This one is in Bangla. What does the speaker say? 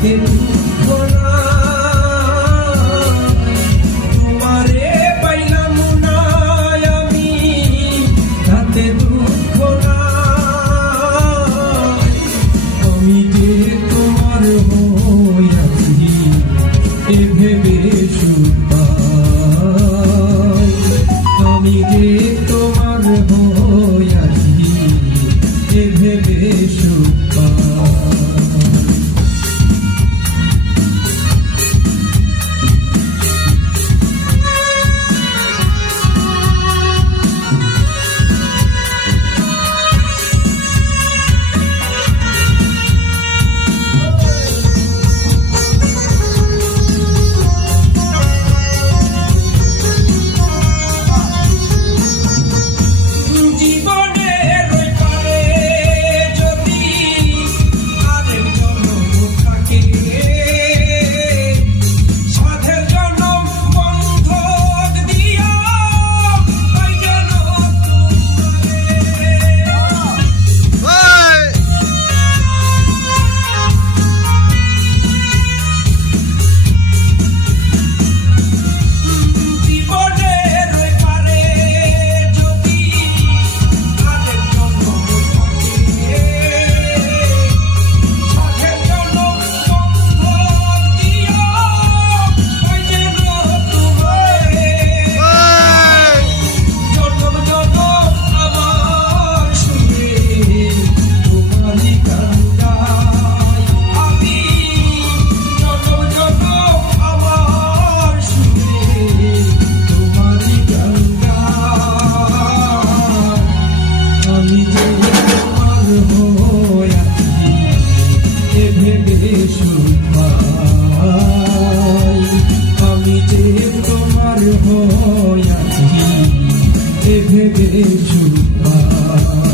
তাতে দুঃখ নাই, তোমারে পাইলাম না আমি, তাতে দুঃখ নাই। আমি যে তোমার হইয়াছি এ ভেবে সুখ পাই, আমি যে তোমার হইয়াছি এ ভেবে সুখ পাই। আমি যে তোমার হইয়াছি এ ভেবে সুখ পাই, আমি যে তোমার হইয়াছি এ ভেবে সুখ পাই।